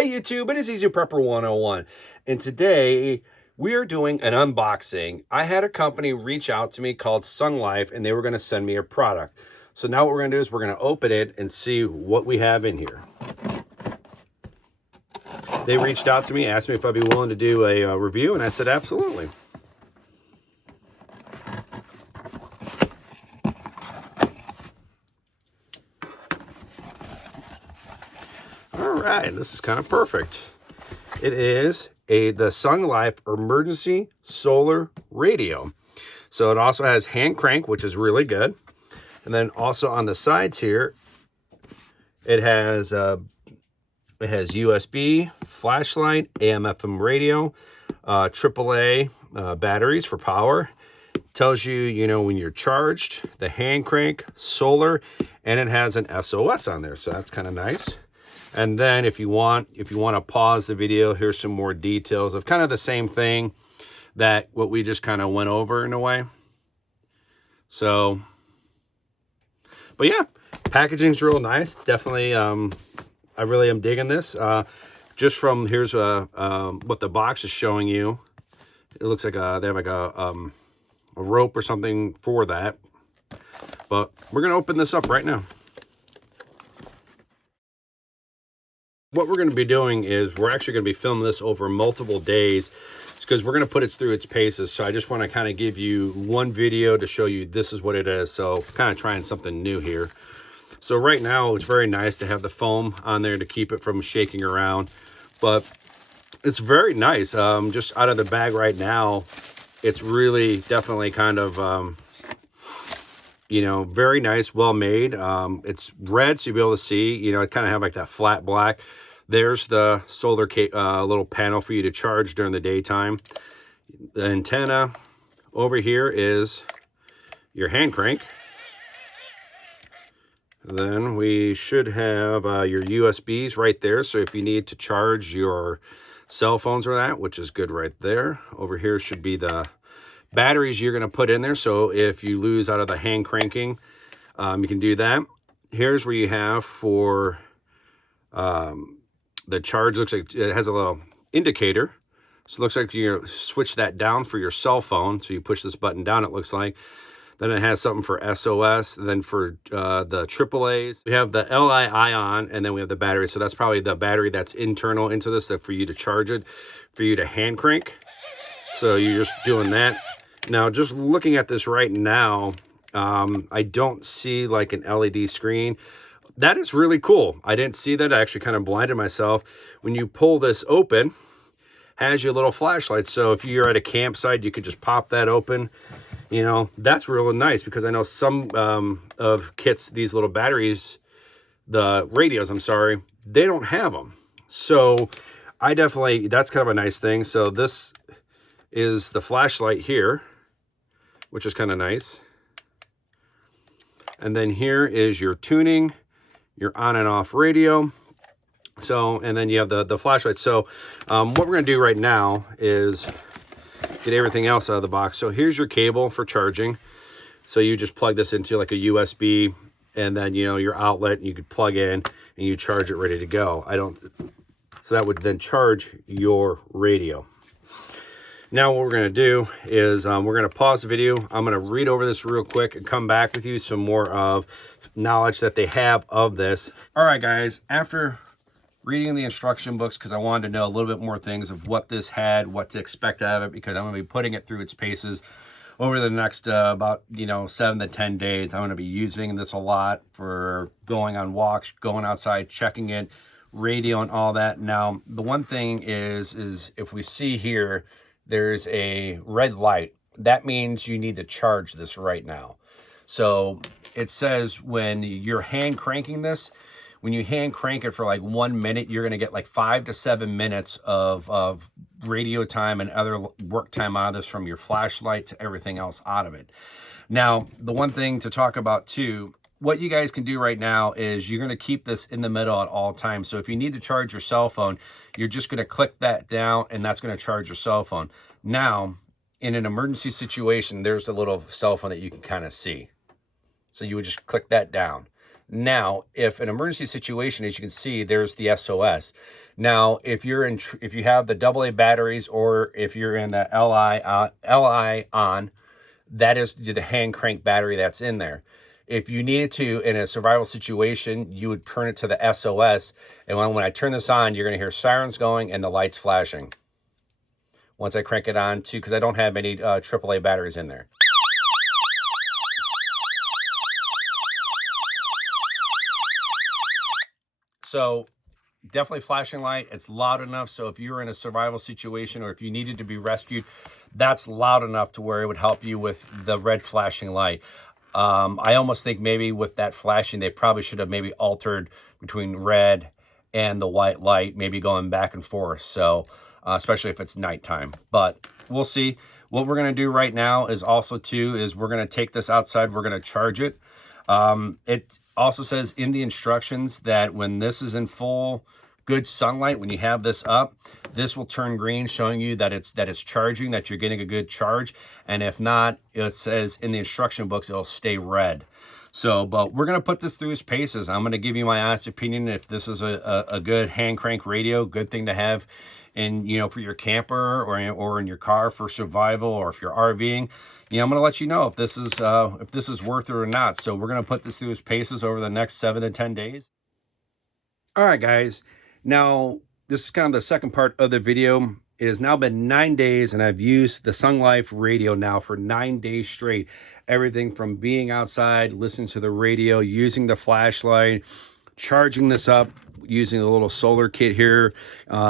Hey YouTube, it is Easy Prepper 101, and today we are doing an unboxing. I had a company reach out to me called SUNGLIFE, and they were going to send me a product. So now what we're going to do is we're going to open it and see what we have in here. They reached out to me, asked me if I'd be willing to do a review, and I said absolutely. All right, this is kind of perfect. It is the SUNGLIFE Emergency Solar Radio. So it also has hand crank, which is really good. And then also on the sides here, it has USB, flashlight, AM/FM radio, AAA batteries for power. Tells you, you know, when you're charged, the hand crank, solar, and it has an SOS on there. So that's kind of nice. And then if you want to pause the video, here's some more details of kind of the same thing that what we just kind of went over in a way. So, but yeah, packaging's real nice. Definitely, I really am digging this. Just from, here's what the box is showing you. It looks like they have like a rope or something for that. But we're going to open this up right now. What we're going to be doing is we're actually going to be filming this over multiple days because we're going to put it through its paces. So I just want to kind of give you one video to show you this is what it is. So kind of trying something new here. So right now it's very nice to have the foam on there to keep it from shaking around. But it's very nice. Just out of the bag right now, it's really definitely kind of, you know, very nice, well made. It's red, so you'll be able to see, you know, it kind of have like that flat black. There's the solar little panel for you to charge during the daytime. The antenna over here is your hand crank. Then we should have your USBs right there. So if you need to charge your cell phones or that, which is good right there. Over here should be the batteries you're going to put in there. So if you lose out of the hand cranking, you can do that. Here's where you have for the charge. Looks like it has a little indicator. So it looks like you switch that down for your cell phone. So you push this button down, it looks like. Then it has something for SOS. And then for the AAAs, we have the Li ion, and then we have the battery. So that's probably the battery that's internal into this, that for you to charge it, for you to hand crank. So you're just doing that. Now, just looking at this right now, I don't see like an LED screen. That is really cool. I didn't see that. I actually kind of blinded myself. When you pull this open, has your little flashlight. So if you're at a campsite, you could just pop that open. You know, that's really nice because I know some of kits, these little batteries, the radios, I'm sorry, they don't have them. So I definitely, that's kind of a nice thing. So this is the flashlight here, which is kind of nice. And then here is your tuning, your on and off radio. So, and then you have the flashlight. So what we're going to do right now is get everything else out of the box. So here's your cable for charging. So you just plug this into like a USB, and then, you know, your outlet, you could plug in and you charge it ready to go. So that would then charge your radio. Now what we're going to do is we're going to pause the video. I'm going to read over this real quick and come back with you some more of knowledge that they have of this. All right, guys, after reading the instruction books, because I wanted to know a little bit more things of what this had, what to expect out of it, because I'm going to be putting it through its paces over the next about, you know, 7 to 10 days. I'm going to be using this a lot for going on walks, going outside, checking it, radio and all that. Now, the one thing is if we see here, there's a red light. That means you need to charge this right now. So it says when you're hand cranking this, when you hand crank it for like 1 minute, you're going to get like 5 to 7 minutes of radio time and other work time out of this, from your flashlight to everything else out of it. Now, the one thing to talk about too, what you guys can do right now is you're going to keep this in the middle at all times. So if you need to charge your cell phone, you're just going to click that down, and that's going to charge your cell phone. Now, in an emergency situation, there's a little cell phone that you can kind of see. So you would just click that down. Now, if an emergency situation, as you can see, there's the SOS. Now, if you're in, if you have the AA batteries, or if you're in the LI on, that is the hand crank battery that's in there. If you needed to, in a survival situation, you would turn it to the SOS. And when I turn this on, you're going to hear sirens going and the lights flashing. Once I crank it on too, because I don't have any AAA batteries in there. So definitely flashing light. It's loud enough. So if you're in a survival situation, or if you needed to be rescued, that's loud enough to where it would help you with the red flashing light. I almost think maybe with that flashing, they probably should have maybe altered between red and the white light, maybe going back and forth. So especially if it's nighttime, but we'll see. What we're going to do right now is also too, is we're going to take this outside. We're going to charge it. It also says in the instructions that when this is in full good sunlight, when you have this up, this will turn green, showing you that it's charging, that you're getting a good charge. And if not, it says in the instruction books, it'll stay red. So, but we're going to put this through its paces. I'm going to give you my honest opinion if this is a good hand crank radio, good thing to have in, you know, for your camper or in your car for survival, or if you're RVing. You know, I'm going to let you know if this is worth it or not. So we're going to put this through its paces over the next 7 to 10 days. All right, guys. Now, this is kind of the second part of the video. It has now been 9 days, and I've used the SUNGLIFE radio now for 9 days straight. Everything from being outside, listening to the radio, using the flashlight, charging this up, using the little solar kit here,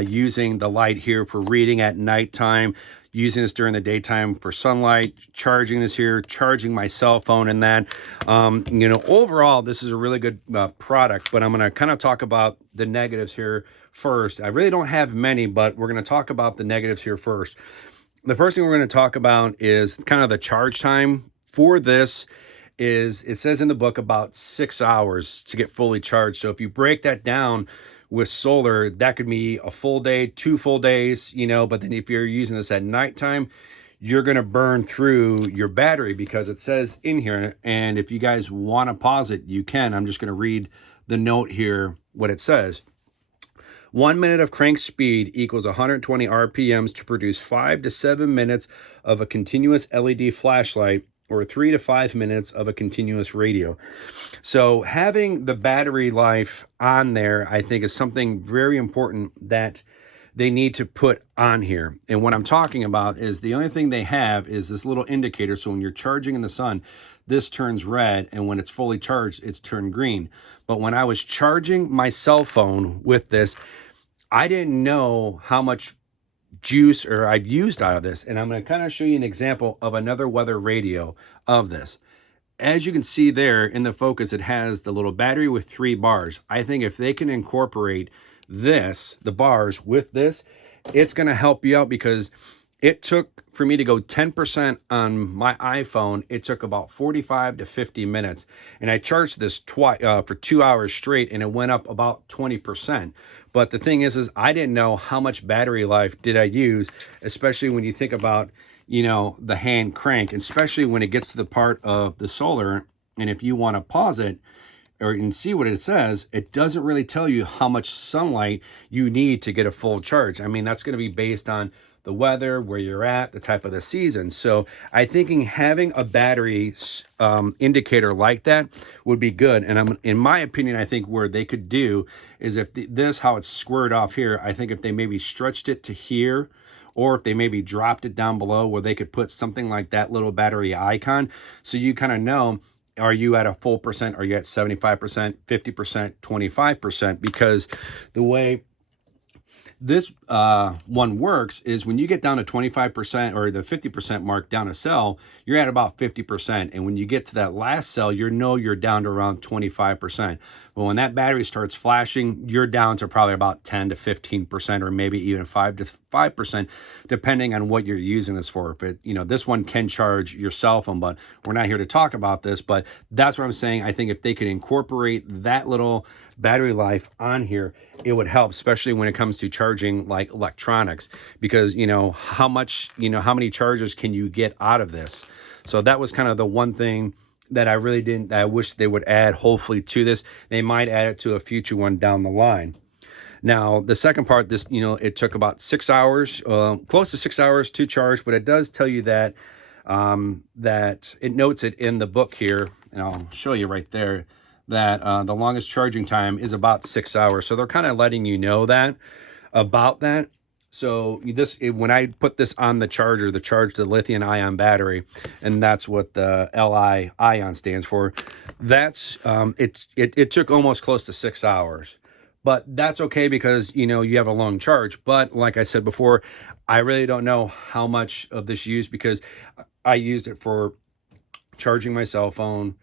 using the light here for reading at nighttime, using this during the daytime for sunlight, charging this here, charging my cell phone and that. You know, overall, this is a really good product, but I'm going to kind of talk about the negatives here first. I really don't have many, but we're going to talk about the negatives here first. The first thing we're going to talk about is kind of the charge time for this. Is it says in the book about 6 hours to get fully charged. So if you break that down with solar, that could be a full day, 2 full days, you know. But then if you're using this at nighttime, you're going to burn through your battery, because it says in here, and if you guys want to pause it, you can. I'm just going to read the note here, what it says. 1 minute of crank speed equals 120 RPMs to produce 5 to 7 minutes of a continuous LED flashlight, or 3 to 5 minutes of a continuous radio. So having the battery life on there, I think, is something very important that they need to put on here. And what I'm talking about is the only thing they have is this little indicator. So when you're charging in the sun, this turns red, and when it's fully charged, it's turned green. But when I was charging my cell phone with this, I didn't know how much juice or I've used out of this. And I'm going to kind of show you an example of another weather radio of this. As you can see there in the focus, it has the little battery with 3 bars. I think if they can incorporate this, the bars with this, it's going to help you out, because it took for me to go 10% on my iPhone. It took about 45 to 50 minutes, and I charged this for 2 hours straight, and it went up about 20%. But the thing is I didn't know how much battery life did I use, especially when you think about, you know, the hand crank, especially when it gets to the part of the solar. And if you want to pause it and see what it says, it doesn't really tell you how much sunlight you need to get a full charge. I mean, that's going to be based on the weather, where you're at, the type of the season. So I think having a battery indicator like that would be good. And in my opinion, I think where they could do is if this, how it's squared off here, I think if they maybe stretched it to here, or if they maybe dropped it down below, where they could put something like that little battery icon, so you kind of know, are you at a full percent? Are you at 75%, 50%, 25%? Because the way this one works is when you get down to 25%, or the 50% mark down a cell, you're at about 50%. And when you get to that last cell, you're down to around 25%. But when that battery starts flashing, you're down to probably about 10 to 15%, or maybe even 5 to 5%, depending on what you're using this for. But, you know, this one can charge your cell phone, but we're not here to talk about this. But that's what I'm saying. I think if they could incorporate that little battery life on here, it would help, especially when it comes to charging like electronics, because, you know, how many chargers can you get out of this? So that was kind of the one thing that I really didn't, I wish they would add, hopefully, to this. They might add it to a future one down the line. Now, the second part, this, it took about 6 hours, close to 6 hours to charge, but it does tell you that, that it notes it in the book here, and I'll show you right there, that the longest charging time is about 6 hours. So they're kind of letting you know that, about that. So when I put this on the charger, the charge the lithium ion battery, and that's what the Li ion stands for. That's it took almost close to 6 hours, but that's okay because you have a long charge. But like I said before, I really don't know how much of this used because I used it for charging my cell phone,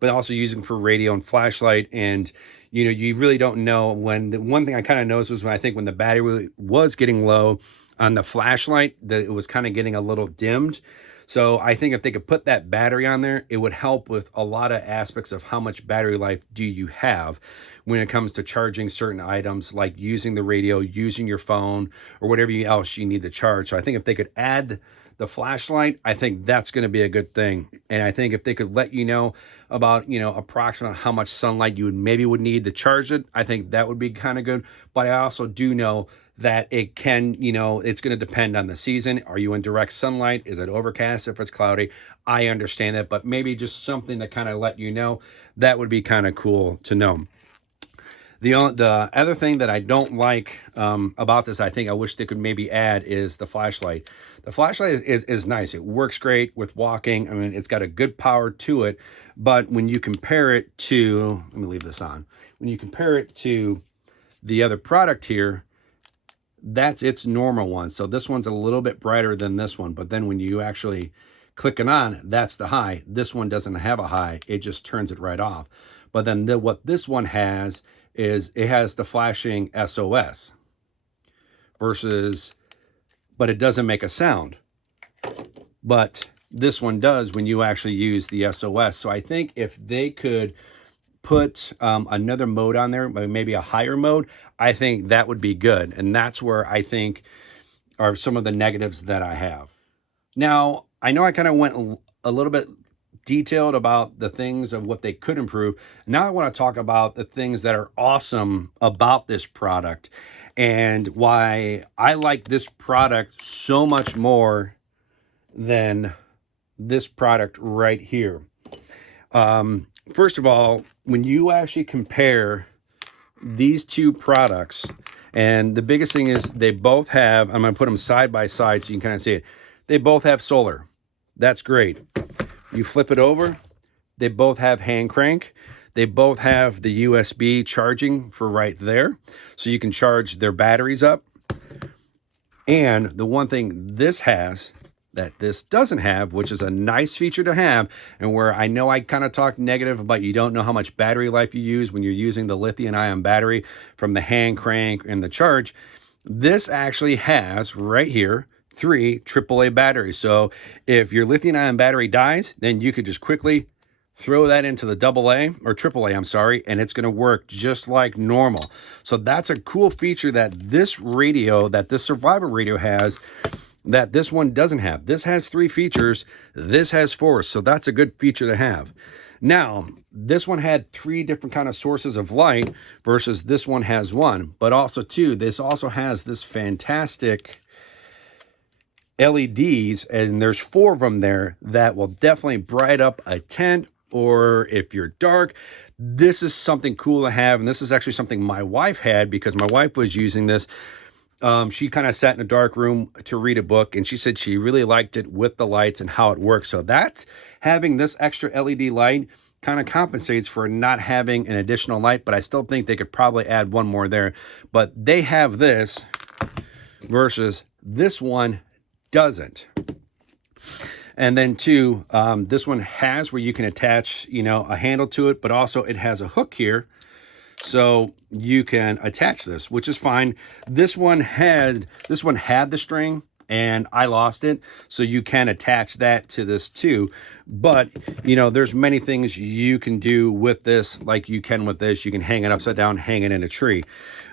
but also using for radio and flashlight. And you really don't know when. The one thing I kind of noticed was when the battery was getting low on the flashlight, that it was kind of getting a little dimmed. So I think if they could put that battery on there, it would help with a lot of aspects of how much battery life do you have when it comes to charging certain items, like using the radio, using your phone, or whatever else you need to charge. So I think if they could add the flashlight, I think that's going to be a good thing. And I think if they could let you know about, approximately how much sunlight you would need to charge it, I think that would be kind of good. But I also do know that it can, it's going to depend on the season. Are you in direct sunlight? Is it overcast? If it's cloudy, I understand that, but maybe just something to kind of let you know, that would be kind of cool to know. The other thing that I don't like about this, I think I wish they could maybe add, is the flashlight. The flashlight is nice. It works great with walking. I mean, it's got a good power to it, but when you compare it to, let me leave this on. When you compare it to the other product here, that's its normal one. So this one's a little bit brighter than this one, but then when you actually click it on, that's the high. This one doesn't have a high. It just turns it right off. But then what this one has is it has the flashing SOS but it doesn't make a sound. But this one does when you actually use the SOS. So I think if they could put another mode on there, maybe a higher mode, I think that would be good. And that's where I think are some of the negatives that I have. Now, I know I kind of went a little bit detailed about the things of what they could improve. Now I want to talk about the things that are awesome about this product and why I like this product so much more than this product right here. First of all, when you actually compare these two products, and the biggest thing is they both have, I'm going to put them side by side so you can kind of see it. They both have solar. That's great. You flip it over, they both have hand crank. They both have the USB charging for right there, so you can charge their batteries up. And the one thing this has that this doesn't have, which is a nice feature to have, and where I know I kind of talked negative about you don't know how much battery life you use when you're using the lithium ion battery from the hand crank and the charge, this actually has right here 3 AAA batteries. So if your lithium ion battery dies, then you could just quickly throw that into the AA or AAA, I'm sorry, and it's going to work just like normal. So that's a cool feature that this radio, that this survival radio has, that this one doesn't have. This has 3 features, this has 4, so that's a good feature to have. Now, this one had 3 different kind of sources of light versus this one has 1, but also too, this also has this fantastic LEDs, and there's 4 of them there that will definitely bright up a tent, or if you're dark. This is something cool to have, and this is actually something my wife had because my wife was using this. She kind of sat in a dark room to read a book, and she said she really liked it with the lights and how it works. So that, having this extra LED light kind of compensates for not having an additional light, but I still think they could probably add 1 more there. But they have this versus this one doesn't. And then too, this one has where you can attach, a handle to it, but also it has a hook here. So you can attach this, which is fine. This one had the string and I lost it. So you can attach that to this too. But, there's many things you can do with this, like you can with this. You can hang it upside down, hang it in a tree.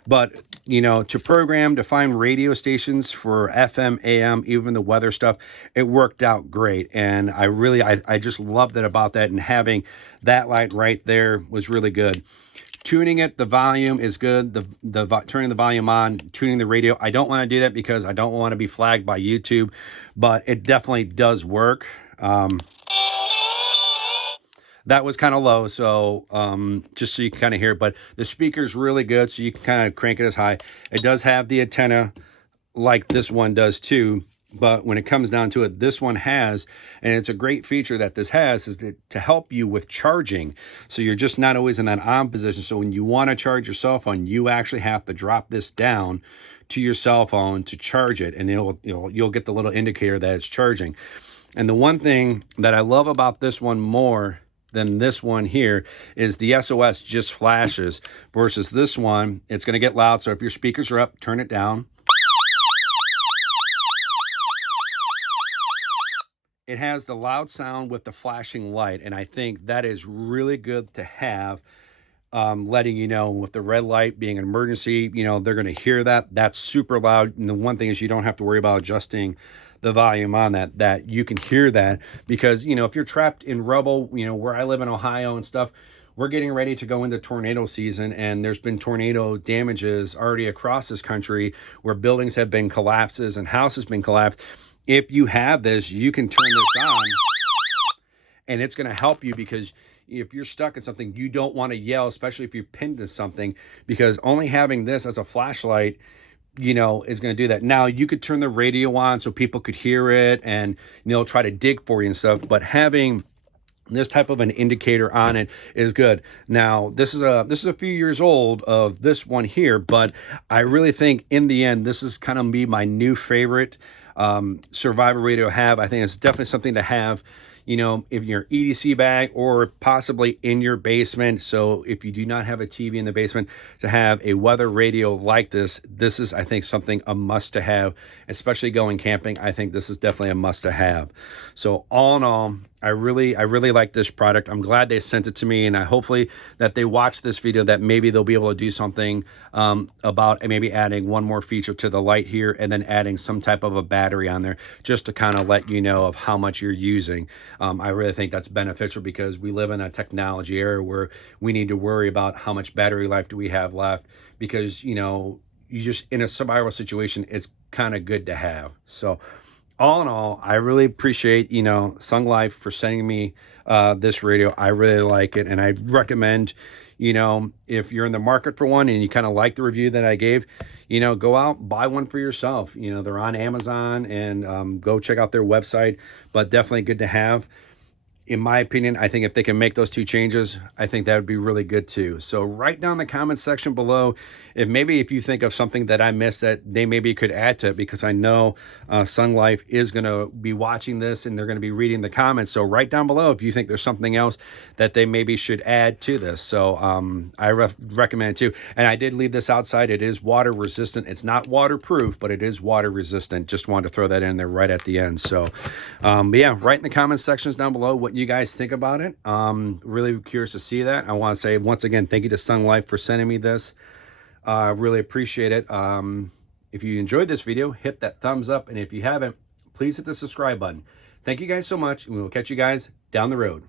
But, to program, to find radio stations for FM, AM, even the weather stuff, it worked out great. And I just loved it about that. And having that light right there was really good. Tuning it, the volume is good. Turning the volume on, tuning the radio. I don't want to do that because I don't want to be flagged by YouTube, but it definitely does work. That was kind of low, so just so you can kind of hear it, but the speaker's really good, so you can kind of crank it as high. It does have the antenna like this one does too, but when it comes down to it, this one has, and it's a great feature that this has, is to help you with charging. So you're just not always in that on position. So when you want to charge your cell phone, you actually have to drop this down to your cell phone to charge it, and you'll get the little indicator that it's charging. And the one thing that I love about this one more than this one here is the SOS just flashes, versus this one, it's going to get loud. So if your speakers are up, turn it down. It has the loud sound with the flashing light, and I think that is really good to have, letting you know with the red light being an emergency, you know, they're going to hear that. That's super loud. And the one thing is you don't have to worry about adjusting the volume on that you can hear that, because, you know, if you're trapped in rubble, you know, where I live in Ohio and stuff, we're getting ready to go into tornado season, and there's been tornado damages already across this country where buildings have been collapses and houses been collapsed. If you have this, you can turn this on, and it's going to help you, because if you're stuck in something, you don't want to yell, especially if you're pinned to something, because only having this as a flashlight, you know, is going to do that. Now, you could turn the radio on so people could hear it, and they'll try to dig for you and stuff, but having this type of an indicator on it is good. Now, this is a few years old of this one here, but I really think in the end, this is kind of be my new favorite survivor radio to have. I think it's definitely something to have, you know, in your EDC bag or possibly in your basement. So if you do not have a TV in the basement, to have a weather radio like this is, I think, something a must to have, especially going camping. I think this is definitely a must to have. So all in all, I really like this product. I'm glad they sent it to me, and I hopefully that they watch this video, that maybe they'll be able to do something about maybe adding one more feature to the light here, and then adding some type of a battery on there, just to kind of let you know of how much you're using. I really think that's beneficial, because we live in a technology era where we need to worry about how much battery life do we have left, because, you know, you just in a survival situation, it's kind of good to have. So all in all, I really appreciate, you know, SUNGLIFE for sending me this radio. I really like it, and I recommend, you know, if you're in the market for one and you kind of like the review that I gave, you know, go out, buy one for yourself. You know, they're on Amazon, and go check out their website, but definitely good to have. In my opinion, I think if they can make those two changes, I think that would be really good too. So write down in the comments section below if you think of something that I missed that they maybe could add to it, because I know SUNGLIFE is going to be watching this, and they're going to be reading the comments. So write down below if you think there's something else that they maybe should add to this. So I recommend it too. And I did leave this outside. It is water resistant. It's not waterproof, but it is water resistant. Just wanted to throw that in there right at the end. So but yeah, write in the comments sections down below what you guys think about it. Really curious to see that. I want to say once again, thank you to SUNGLIFE for sending me this. Really appreciate it. If you enjoyed this video, hit that thumbs up, and if you haven't, please hit the subscribe button. Thank you guys so much, and we will catch you guys down the road.